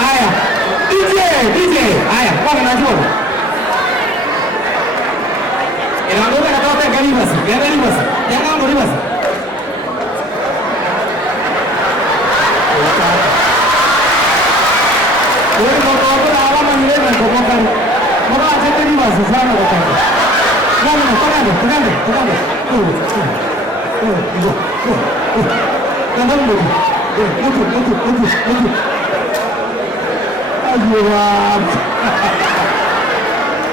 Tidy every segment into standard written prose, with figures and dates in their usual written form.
Haya. DJ. Haya, kwa najua. Inaondoka natoka karibu basi. Karibu basi. Jangan karibu basi. Wewe ndio unaona alama ile na kutoka. Mbona acha karibu basi sana kwa kwanza. Nani tukande. Kanda mdogo. Mtu. Ayuh.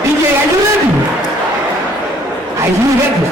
DJ, are you ready? Are you ready?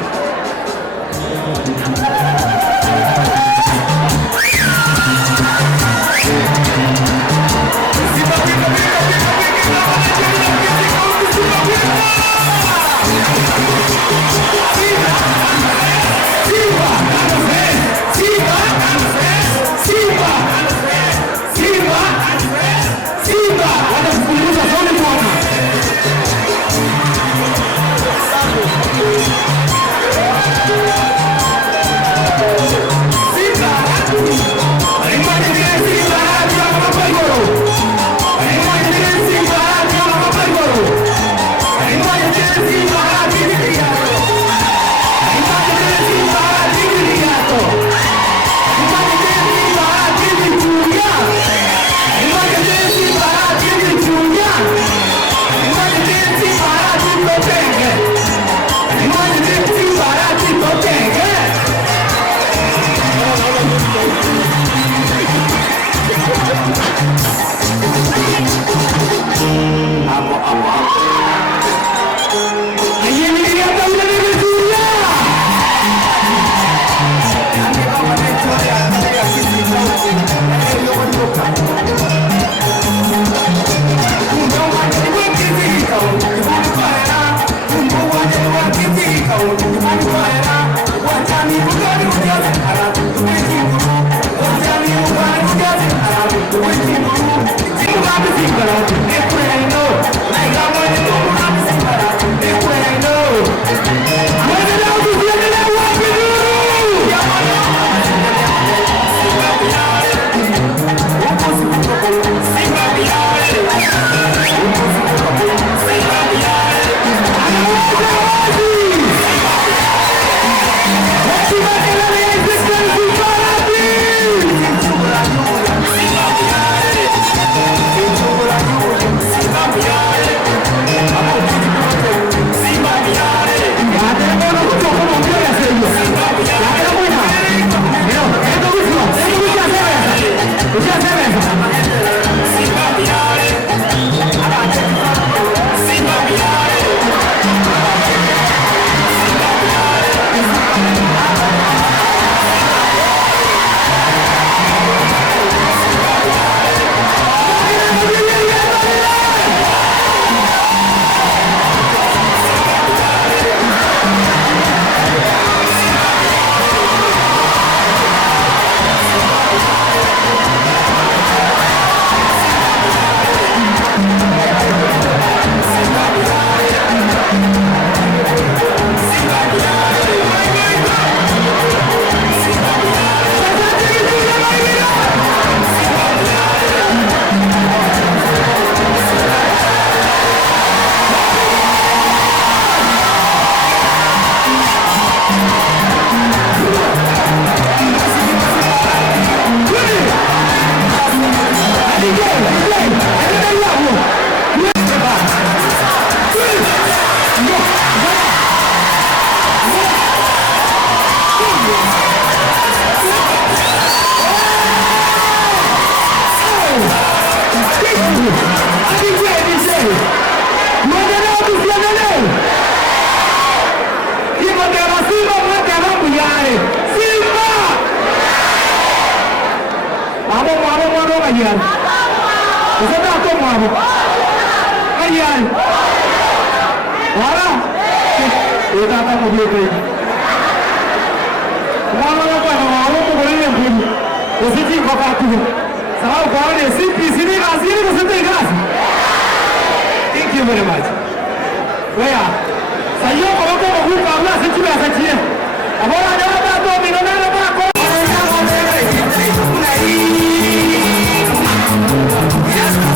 Ayan. Isa na ako mo. Ayan. Wala. Ito ako mag-ibig. Wala na pa. Wala ko ba rin yung pili. Kasi di ko kapatulo. Sa ako ko rin. Sini kasi ko sa tayo kasi. Thank you very much. Kaya, sa iyo ko ako mag-upa. Wala sa chiba sa chiya. Wala na ba ito? Minuna na ba ako? Yes.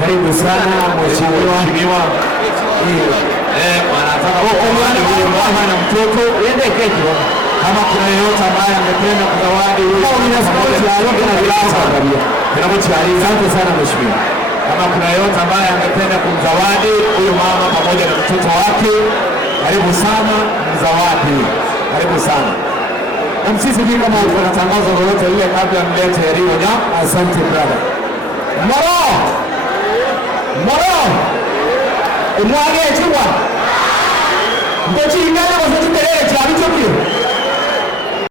Karibu sana mheshimiwa. Mama na mtoto uende keki. Kama kuna yeyote ambaye angependa kuzawadi huyu asante sana mheshimiwa. Kama kuna yeyote ambaye angependa kumzawadi huyu mama pamoja na mtoto wake, karibu sana mzawadi. Karibu sana. Na msisi kama kuna tangazo lolote lile kabla mlete Rio Nya. Asante brother. Moro umwage chibwa ndochi ingana kwa sababu telele cha bicho